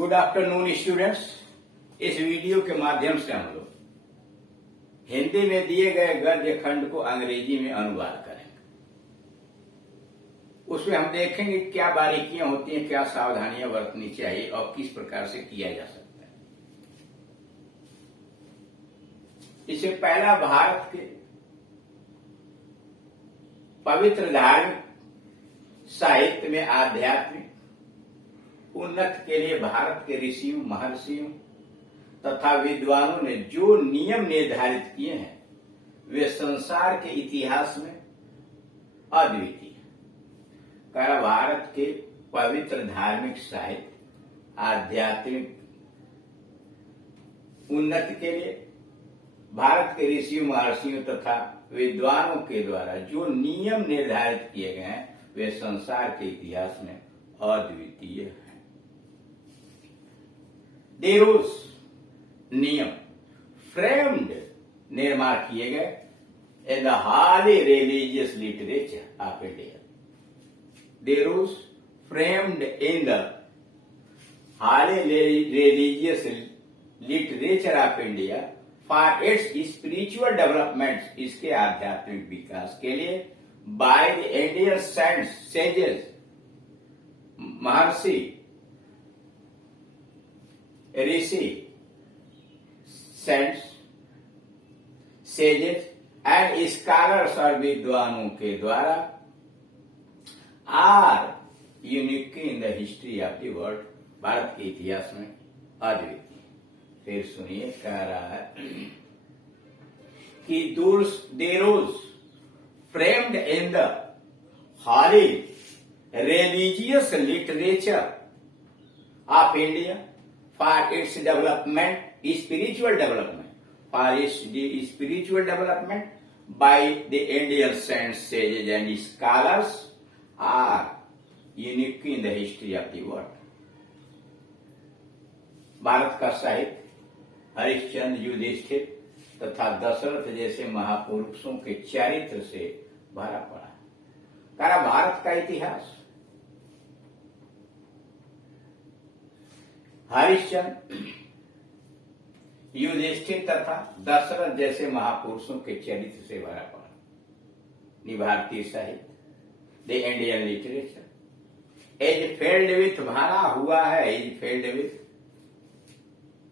Good afternoon students. इस video के माध्यम से हम लोग हिंदी में दिए गए गद्य खंड को अंग्रेजी में अनुवाद करेंगे। उसमें हम देखेंगे क्या बारीकियां होती हैं, क्या सावधानियां बरतनी चाहिए और किस प्रकार से किया जा सकता है। इससे पहला, भारत के पवित्र धार्मिक साहित्य में आध्यात्मिक उन्नति के लिए भारत के ऋषियों, महर्षियों तथा विद्वानों ने जो नियम निर्धारित किए हैं वे संसार के इतिहास में अद्वितीय है। भारत के पवित्र धार्मिक साहित्य आध्यात्मिक उन्नति के लिए भारत के ऋषियों, महर्षियों तथा विद्वानों के द्वारा जो नियम निर्धारित किए गए हैं वे संसार के इतिहास में अद्वितीय है। The rules, नियम फ्रेम्ड निर्माण किए गए in the highly religious literature of India. The rules framed in the highly religious literature of India for its spiritual development, इसके आध्यात्मिक विकास के लिए by the Indian sages, महर्षि, ऋषि, सेंट्स, सेजेस एंड स्कॉलर्स और विद्वानों के द्वारा are unique in the history of the world, Bharat के इतिहास में अद्वितीय। फिर सुनिए, कह रहा है कि देरोज framed in the holy religious literature of India for its development, spiritual development, for its spiritual development by the Indian saints, sages and scholars are unique in the history of the world. Bharat का साहित्य हरिश्चंद्र, युधिष्ठिर तथा दशरथ जैसे महापुरुषों के चरित्र से भरा पड़ा है। भारत का इतिहास हरिश्चंद्र, युधिष्ठिर तथा दशरथ जैसे महापुरुषों के चरित्र से भरा पड़ा। भारतीय साहित्य the Indian literature is filled with, भरा हुआ है, is filled with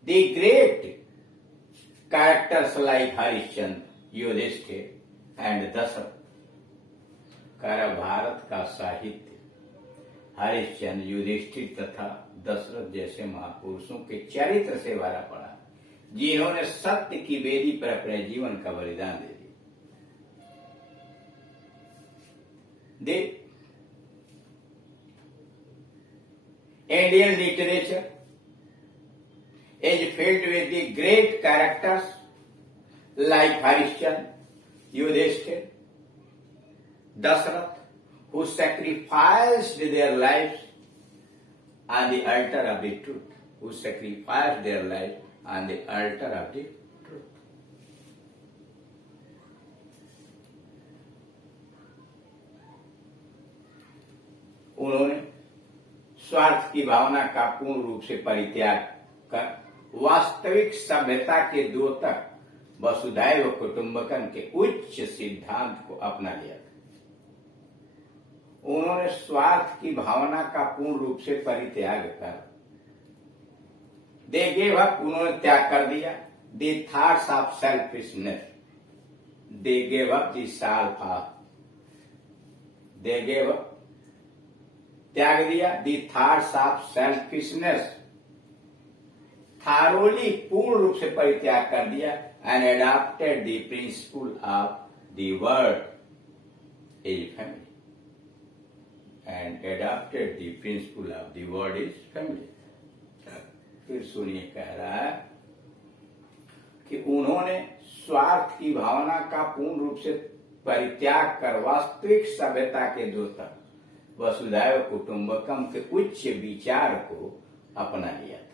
the great characters like Harishchandra, Yudhishthira and Dasharatha. Bharat का साहित्य हरिश्चंद्र, युधिष्ठिर तथा दशरथ जैसे महापुरुषों के चरित्र से भरा पड़ा, जिन्होंने सत्य की बेदी पर अपने जीवन का बलिदान दे दिया। Indian literature is filled with the great characters like Harishchandra, Yudhishthira, Dasarath, who sacrificed their lives on the altar of the truth, who sacrificed their lives on the altar of the truth. उन्होंने स्वार्थ की भावना का पूर्ण रूप से परित्याग कर वास्तविक सभ्यता के द्योतक वसुधैव कुटुंबकम के उच्च सिद्धांत को अपना लिया। उन्होंने स्वार्थ की भावना का पूर्ण रूप से परित्याग कर दे गेव अप, उन्होंने त्याग कर दिया the thoughts of selfishness, they gave up the self of, they gave up, त्याग दिया the thoughts of selfishness, thoroughly पूर्ण रूप से परित्याग कर दिया and adopted the principle of the word is family, and adopted the principle of the word is family. फिर सुनिए, कह रहा है कि उन्होंने स्वार्थ की भावना का पूर्ण रूप से परित्याग कर वास्तविक सभ्यता के द्योतक वसुधैव कुटुंबकम के उच्च विचार को अपना लिया था।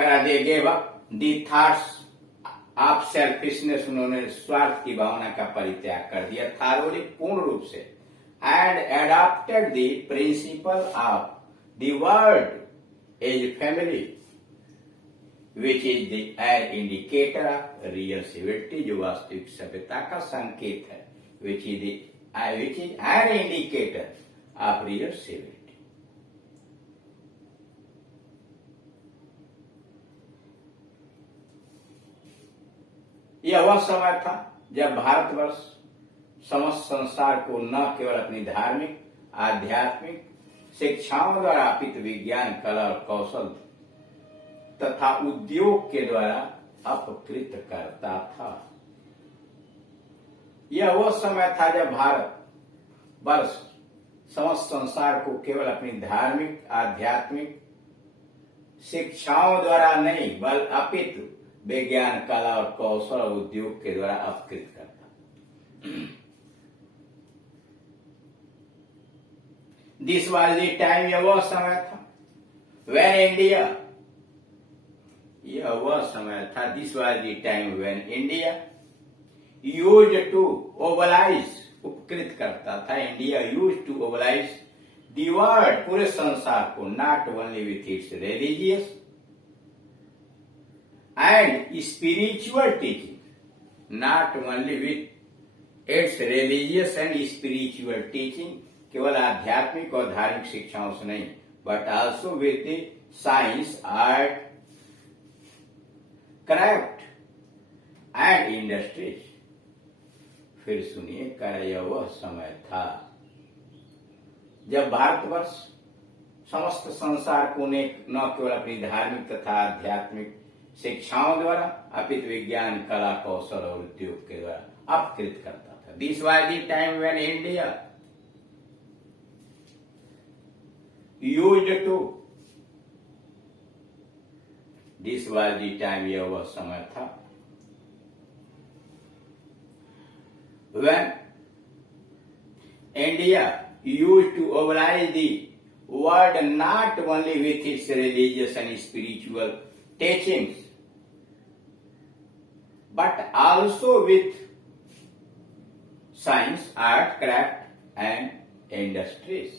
करा they gave up the thoughts of selfishness, उन्होंने स्वार्थ की भावना का परित्याग कर दिया थारोली पूर्ण रूप से, and adopted the principle of the world as family which is the an indicator of real civility, जो वास्तविक सभ्यता का संकेत है, which is an indicator of real civility. यह वह समय था जब भारतवर्ष समस्त संसार को न केवल अपनी धार्मिक आध्यात्मिक शिक्षाओं द्वारा अर्पित विज्ञान कला और कौशल तथा उद्योग के द्वारा अपकृत करता था। यह वह समय था जब भारत वर्ष समस्त संसार को केवल अपनी धार्मिक आध्यात्मिक शिक्षाओं द्वारा नहीं बल अपितु विज्ञान कला और कौशल और उद्योग के द्वारा अपकृत करता। दिस वाज द टाइम, यह वह समय था व्हेन इंडिया, यह वह समय था, this was the time when India use to oblige, उपकृत करता था, India use to oblige the world, पूरे संसार को, not only with its religious and spiritual teaching, not only with its religious and spiritual teaching, केवल आध्यात्मिक और धार्मिक शिक्षाओं से नहीं, but also with the science, art, craft and industries। फिर सुनिए, कर यह वह समय था जब भारतवर्ष समस्त संसार को न केवल अपनी धार्मिक तथा आध्यात्मिक शिक्षाओं द्वारा अपित विज्ञान कला कौशल और उद्योग के द्वारा अपकृत करता था। This was the time when India used to, this was the time, यह वह समय था when India used to oblige the world not only with its religious and spiritual teachings, but also with science, art, craft and industries।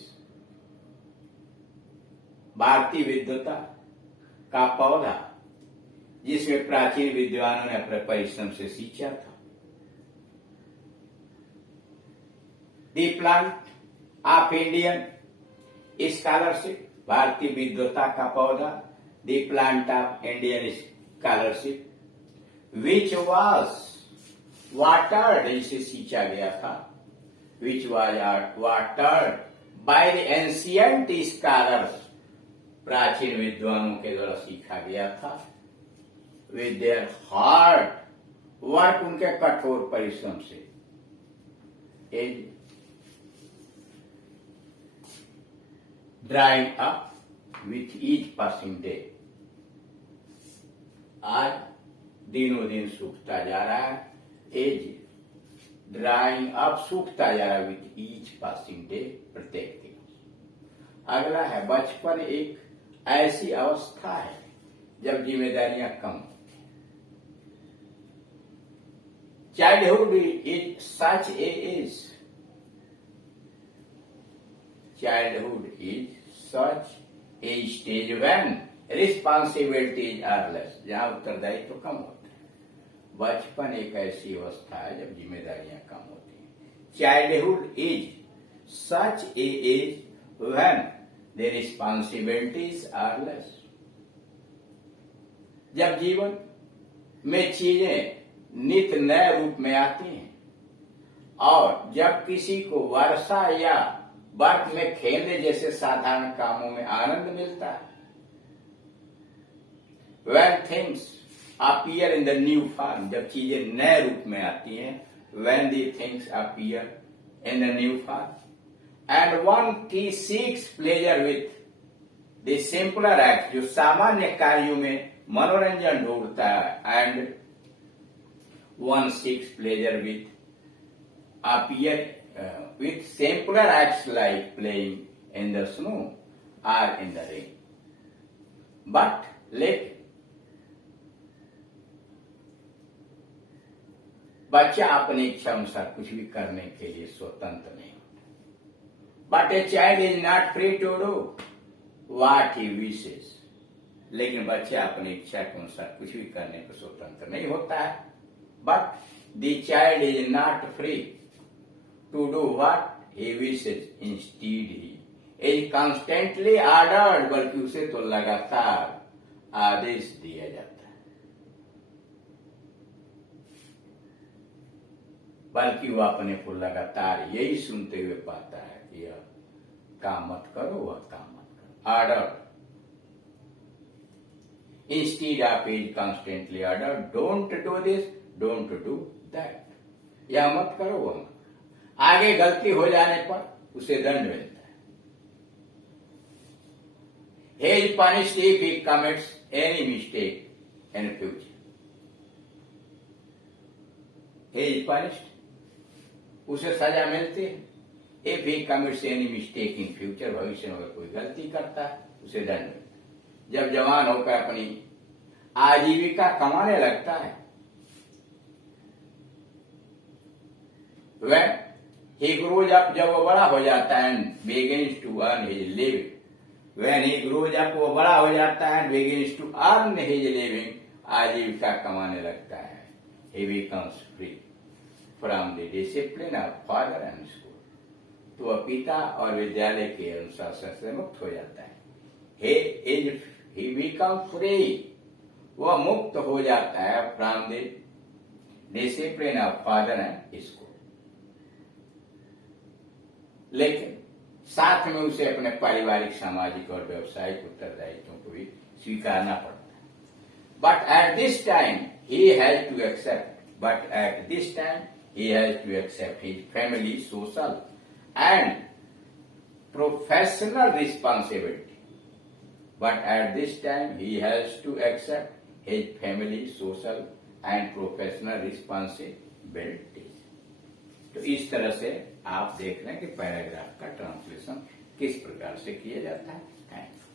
भारतीय विद्वता का पौधा जिसमें प्राचीन विद्वानों ने अपने परिश्रम से सींचा था। The plant of Indian scholarship, भारतीय विद्वता का पौधा, the plant of Indian scholarship, which was watered, इसे सींचा गया था, which was watered by the ancient scholars, प्राचीन विद्वानों के द्वारा सीखा गया था, with their hard work, उनके कठोर परिश्रम से, drying up with each passing day, आज दिनों दिन सूखता जा रहा है, एज ड्राइंग अप, सूखता जा रहा है, विथ ईच पासिंग डे, प्रत्येक दिन। अगला है बचपन एक ऐसी अवस्था है जब जिम्मेदारियां कम होती हैं। Childhood is such a age, childhood is such a stage when responsibilities are less, जहां उत्तरदायित्व कम होते हैं। बचपन एक ऐसी अवस्था है जब जिम्मेदारियां कम होती हैं। Childhood is such a age when the responsibilities are less, जब जीवन में चीजें नित नए रूप में आती हैं और जब किसी को वर्षा या बर्फ में खेलने जैसे साधारण कामों में आनंद मिलता है। When things appear in the new form, जब चीजें नए रूप में आती हैं, when the things appear in the new form, and one seeks pleasure with the simpler acts, जो सामान्य कार्यों में मनोरंजन ढूंढता है, and one seeks pleasure with simpler acts like playing in the snow or in the rain, but let बच्चा अपनी इच्छा अनुसार कुछ भी करने के लिए स्वतंत्र नहीं होता। But a child is not free to do what he wishes. लेकिन बच्चा अपनी इच्छा के अनुसार कुछ भी करने को स्वतंत्र नहीं होता है। But the child is not free to do what he wishes, instead he is constantly ordered, बल्कि उसे तो लगातार आदेश दिया जाता है, बल्कि वह अपने को लगातार यही सुनते हुए पाता है कि यह काम मत करो, वह काम मत करो। Order instead of is constantly order, don't do this, don't do that, यह मत करो, वह मत करो। आगे गलती हो जाने पर उसे दंड मिलता है। He is punished if he commits any mistake in future. He is punished, उसे सजा मिलती है। If he commits any mistake in future, भविष्य में अगर कोई गलती करता है उसे दंड मिलता है। जब जवान होकर अपनी आजीविका कमाने लगता है, when he grows up, जब वो बड़ा हो जाता है, and begins to earn his living, when he grows up, वो बड़ा हो जाता है, and begins to earn his living, आजीविका कमाने लगता है, he becomes free from the discipline of father and school, तो वह पिता और विद्यालय के अनुशासन से मुक्त हो जाता है। he becomes free, वह मुक्त हो जाता है from the discipline of father and school। लेकिन साथ में उसे अपने पारिवारिक, सामाजिक और व्यवसायिक उत्तरदायित्वों को भी स्वीकारना पड़ता है। But at this time he has to accept his family, social and professional responsibility. But at this time he has to accept his family, social and professional responsibility. तो इस तरह से आप देख रहे हैं कि पैराग्राफ का ट्रांसलेशन किस प्रकार से किया जाता है। Thank you.